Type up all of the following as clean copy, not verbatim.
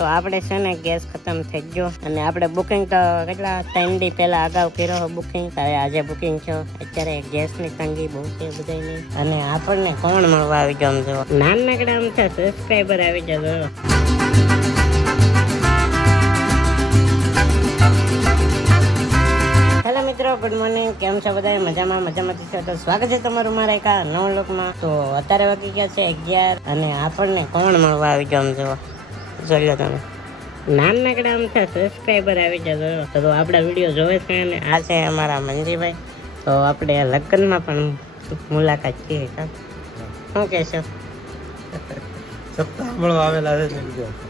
તો આપણે છે ને ગેસ ખતમ થઈ ગયો અને આપણે બુકિંગ તો કેટલા 3 દી પહેલા અગાઉ કર્યો બુકિંગ. ત્યારે આજે બુકિંગ છે. અત્યારે ગેસની તંગી બહુ છે બધાની. અને આપણને કોણ મળવા આવી ગયો જો નાનકડા આમ છે સબસ્ક્રાઈબર આવી જજો. હેલો મિત્રો, ગુડ મોર્નિંગ. કેમ છો બધા? મજામાં છો તો સ્વાગત છે તમારું મારા એક નવા લોકમાં. તો અત્યારે વાગી ગયા છે 11 અને આપણને કોણ મળવા આવી ગયો જો જોઈ લો તમે. નાનકડા આમ છે સબસ્ક્રાઈબર આવી જજો. તો આપણા વિડીયો જોવે છે અને આ છે અમારા મંજીભાઈ. તો આપણે લગ્નમાં પણ મુલાકાત છીએ. શું કહેશો? સપ્તાહ આવેલા છે.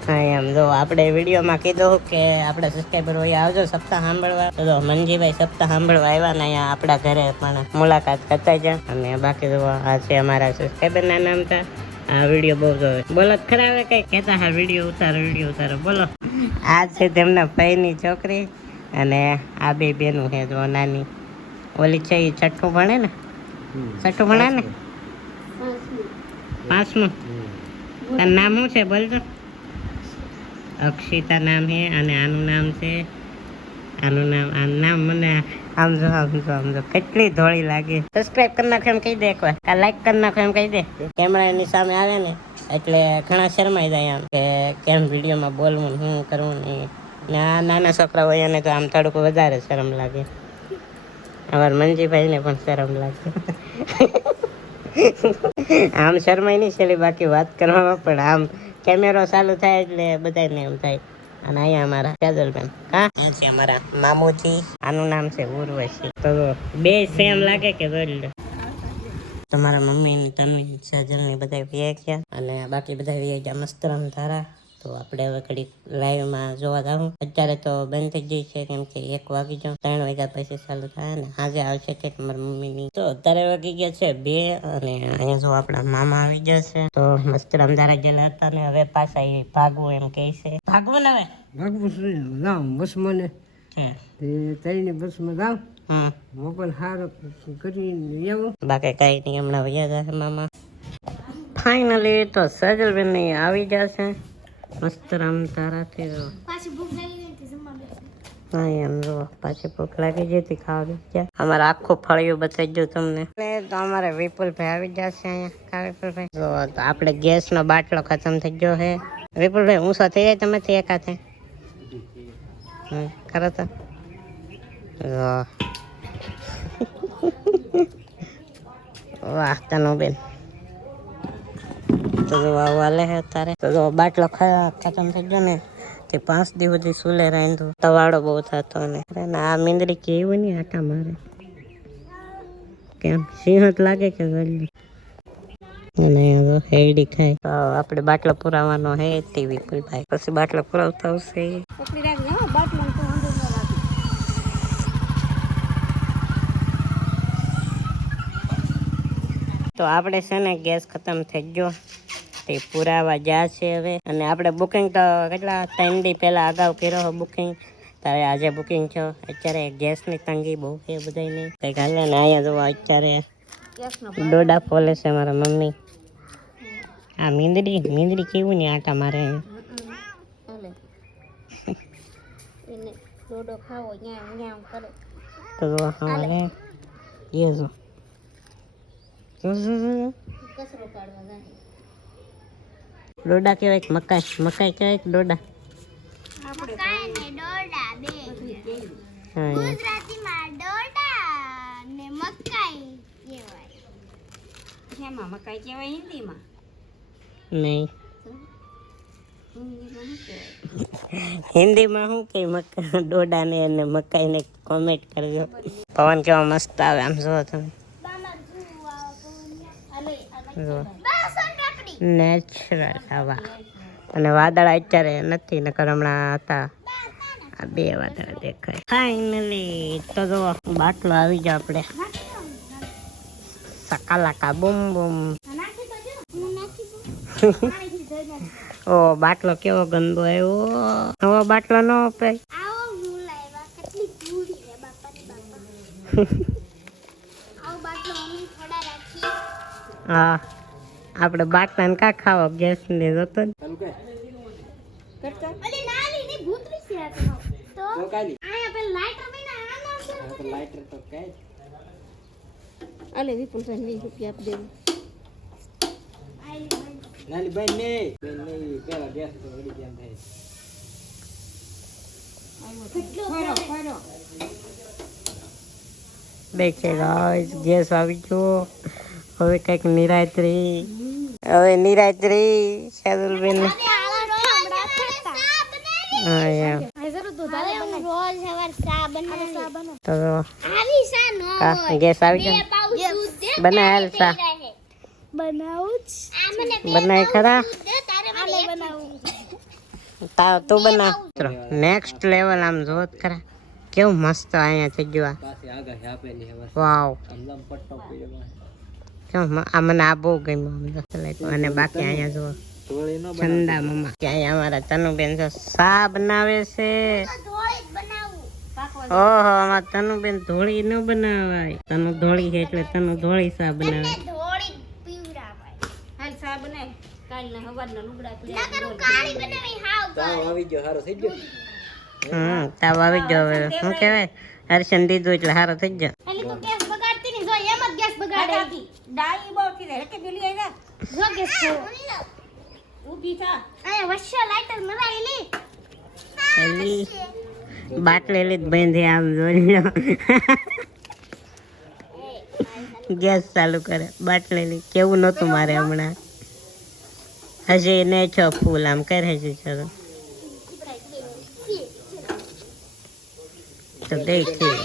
હા એમ જો આપણે વિડીયોમાં કીધું કે આપણે સબસ્ક્રાઈબર હોય આવજો સપ્તાહ સાંભળવા. તો મંજીભાઈ સપ્તાહ સાંભળવા આવ્યા ને અહીંયા આપણા ઘરે પણ મુલાકાત કરતા જાય. અને બાકી તો આ છે અમારા સબસ્ક્રાઈબરના નામ હતા. આ વિડીયો બહુ જોવે. બોલો ખરા હવે કઈ કહેતા હા વિડીયો ઉતારો બોલો. આ છે તેમના ભાઈની છોકરી અને આ બે બેનું છે જો નાની. ઓલી છે એ છઠ્ઠું ભણે ને? છઠ્ઠું ભણે ને? 5મું. તારું નામ શું છે બોલજો? અક્ષિતા નામ છે અને આનું નામ મને આમ જો કેટલી ધોળી લાગે. સબસ્ક્રાઇબ કરી નાખો એમ કહી દે એકવાર. લાઈક કરી નાખો એમ કહી દે. કેમેરાની સામે આવે ને એટલે ઘણા શરમાઈ જાય આમ કે કેમ વિડીયોમાં બોલવું શું કરવું નહીં. ને આ નાના છોકરા હોય એને તો આમ થોડુંક વધારે શરમ લાગે. અમારા મંજીભાઈને પણ શરમ લાગે. આમ શરમાઈ નહીં છેલ્લી બાકી વાત કરવામાં, પણ આમ કેમેરો ચાલુ થાય એટલે બધાને એમ થાય. અને અહીંયા અમારા કાજલબેન આ છે અમારા મામુજી. આનું નામ છે ઉર્વશી. તો બે સેમ લાગે કે બોલ. તમારા મમ્મીની તન્વી સજલની બધા વ્યાઈ ગયા અને બાકી બધા વ્યાઈ ગયા મસ્ત રમધારા. તો આપણે હવે ઘડી લાઈવમાં જોવા જાઉં. અત્યારે તો બંધ થઈ ગઈ છે કેમ કે 1 વાગી જાઉં. 3 વાગ્યા પછી ચાલુ થાય ને આજે આવશે કે મારા મમ્મીની. તો અત્યારે વાગી ગયા છે 2 અને અહીંયા જો આપણા મામા આવી ગયા છે. તો મસ્ત રમધારા ગયેલા હતા ને હવે પાછા એ ભાગવું એમ કહે છે. ભાગવું ને હવે જાઉં બસમાં ને ત્રણની બસમાં જાઉં. મોબાઈલ હારો કરીને એવું. બાકી કઈ નહીં, હમણાં વૈયા જશે મામા. ફાઇનલી તો સજલબેન આવી જશે મસ્ત રમધારાથી. હા એમ જો પાછી ભૂખ લાગી જતી ખાવા ગયા. અમારે આખું ફળિયું બતાવી ગયું તમને. તો અમારે વિપુલભાઈ આવી જશે અહીંયા. કા વિપુલભાઈ? જો તો આપણે ગેસનો બાટલો ખતમ થઈ ગયો છે. વિપુલભાઈ ઊંચો થઈ જાય તમે એક હાથે ખરો તો વાહ તનુ બેન. તો જો વાલે હે તારે. તો જો બાટલો ખતમ થઈ ગયો ને તે 5 દી સુધી સુલે રાંધું. તવાડો બહુ થતો ને આ મીંદડી કેવું નહીં આટા મારે. કેમ સિંહત લાગે કે જલ્દી અને હેડી ખાય. તો આપણે બાટલો પુરાવાનો હે તે વિપુલભાઈ પછી બાટલો પુરાવતા આવશે. તો આપણે છે ને ગેસ ખતમ થઈ ગયો તે પુરાવા ગયા છે હવે. અને આપણે બુકિંગ તો કેટલા 3 દી પહેલા અગાઉ કર્યો બુકિંગ. ત્યારે આજે બુકિંગ છે. અત્યારે ગેસની તંગી બહુ છે બધાની. કંઈક હાલે ને અહીંયા જોવા અત્યારે ડોડા ફોલે છે મારા મમ્મી. આ મીંદડી કેવું ને આટા મારે. તો હા એ જો ડોડા કેવાય મકાઈ કેવાય ડોડા. ગુજરાતીમાં ડોડા ને મકાઈ કહેવાય. શેમાં મકાઈ કહેવાય હિન્દીમાં? નહીં હિન્દીમાં શું કે મકાઈ ડોડા ને અને મકાઈ ને કોમેન્ટ કરજો. પવન કેવા મસ્ત આવે આમ જો તમે. નેચરલ હવા અને વાદળ અત્યારે નથી નકર હમણાં હતા. આ 2 વાદળ દેખાય. ફાઇનલી તો જો બાટલો આવી જાય આપણે. સકાલાકા બૂમ બૂમ. ઓ બાટલો કેવો ગંદો આવ્યો. હવે બાટલો ન અપાય. હા આપણે બાટલાને કા ખાવો ગેસ ને જોતો કરતા અલી નાલી ની ભૂતરી છે આ તો કાલી આયા પેલા લાઈટર મહિના આનો છે તો લાઇટર તો કાઈ અલે વિપુલ ભાઈ 20 રૂપિયા આપી દેવું નાલી બેન ને પેલા ગેસ તો વળી કેમ થાય દેખે ગાઈસ ગેસ આવી ગયો હવે કઈક નિરાત્રી શાદુલબેન હા યાર તો ગેસ આવી ગયો બનાવેલ સા બનાય ખરા તું બનાવ નેક્સ્ટ લેવલ આમ જોત ખરા કેવું મસ્ત અહીંયા થઈ ગયું પાછી આગળ આપેલી હવે વાવ આમ પટ્ટો પડ્યો કેવું આ મને આ બહુ ગમ્યું અને બાકી અહીંયા જુઓ થોડી નો ચંદા મમ્મા કે અહીંયા અમારા તનુબેન જો સા બનાવે છે ઓહો અમારા તનુબેન ધોળી ન બનાવાય તનુ ધોળી છે એટલે તનુ ધોળી સા બનાવે તાવ આવી ગયો હારો થઈ ગયો તાવ આવી ગયો હવે શું કહેવાય હર્ષન દીધું એટલે સારો થઈ ગયો એલી બાટલી લીધ બાંધી આમ જોઈ ગેસ ચાલુ કરે બાટલી લીધ કેવું નતું મારે હમણાં હજી ને છો ફૂલ આમ કરે છે ચલો તો દેખી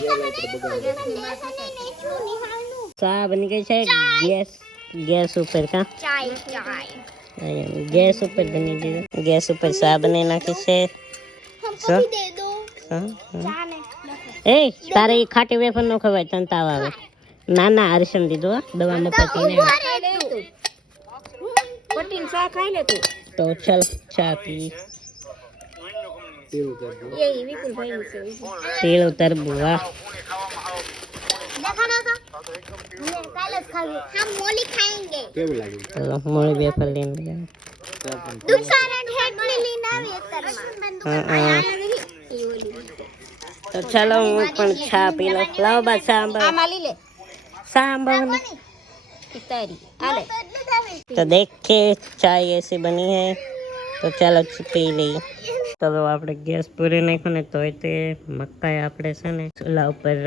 ચા બની ગઈ છે ગેસ ઉપર કા ગેસ ઉપર બની ગઈ ગેસ ઉપર ચા બનાવી નાખી છે એ તારે એ ખાટી વેફર નો ખવાય તને તાવ આવે ના ના હર્ષણ દીધું દવા મફતી તો ચલ ચા પી પીળું તરબૂચ વાહ કેવું લાગે ચલો મોળી વેફર લઈને ગયા તો ચલો હું પણ ચા પી લો લાવો બા सांबर तो देखे चाय ऐसी बनी है तो चलो पी ली चलो આપણે ગેસ પૂરી નાખ્યો ને તોય તે મકાઈ આપણે છે ને ચૂલા ઉપર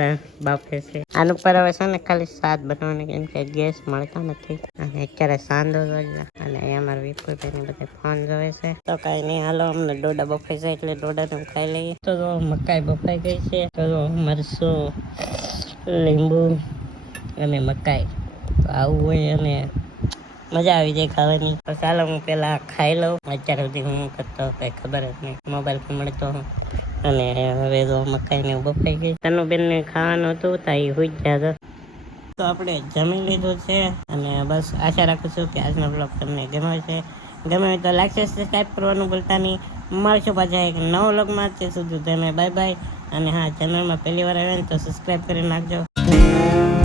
બાફે છે આનું પર હવે છે ને ખાલી શાક બનાવવાની કેમ કે ગેસ મળતા નથી અને અત્યારે સાંધો અને અહીંયા અમારા વિપુલભાઈને બધા ફોન જોવે છે તો કાંઈ નહીં હાલો અમને ડોડા બફાઈ જાય એટલે ડોડાને ખાઈ લઈએ તો મકાઈ બફાઈ ગઈ છે તો મરચું લીંબુ અને મકાઈ તો આવું હોય અને મજા આવી જાય ખાવાની તો ચાલો હું પેલા ખાઈ લઉં અત્યાર સુધી હું કરતો કઈ ખબર જ નહીં મોબાઈલ પર મળતો અને હવે તો મકાઈને બફાઈ ગઈ તનુબેનને ખાવાનું હતું તો એ હુઈ ગયા તો આપણે જમી લીધું છે અને બસ આશા રાખું છું કે આજનો બ્લોગ તમને ગમ્યો છે ગમે તો લાઈક સબસ્ક્રાઈબ કરવાનું ભૂલતા નહીં મળશું પાછા એક નવો બ્લોગમાં ત્યાં સુધી તમે બાય બાય અને હા ચેનલમાં પહેલી વાર આવે ને તો સબસ્ક્રાઈબ કરી નાખજો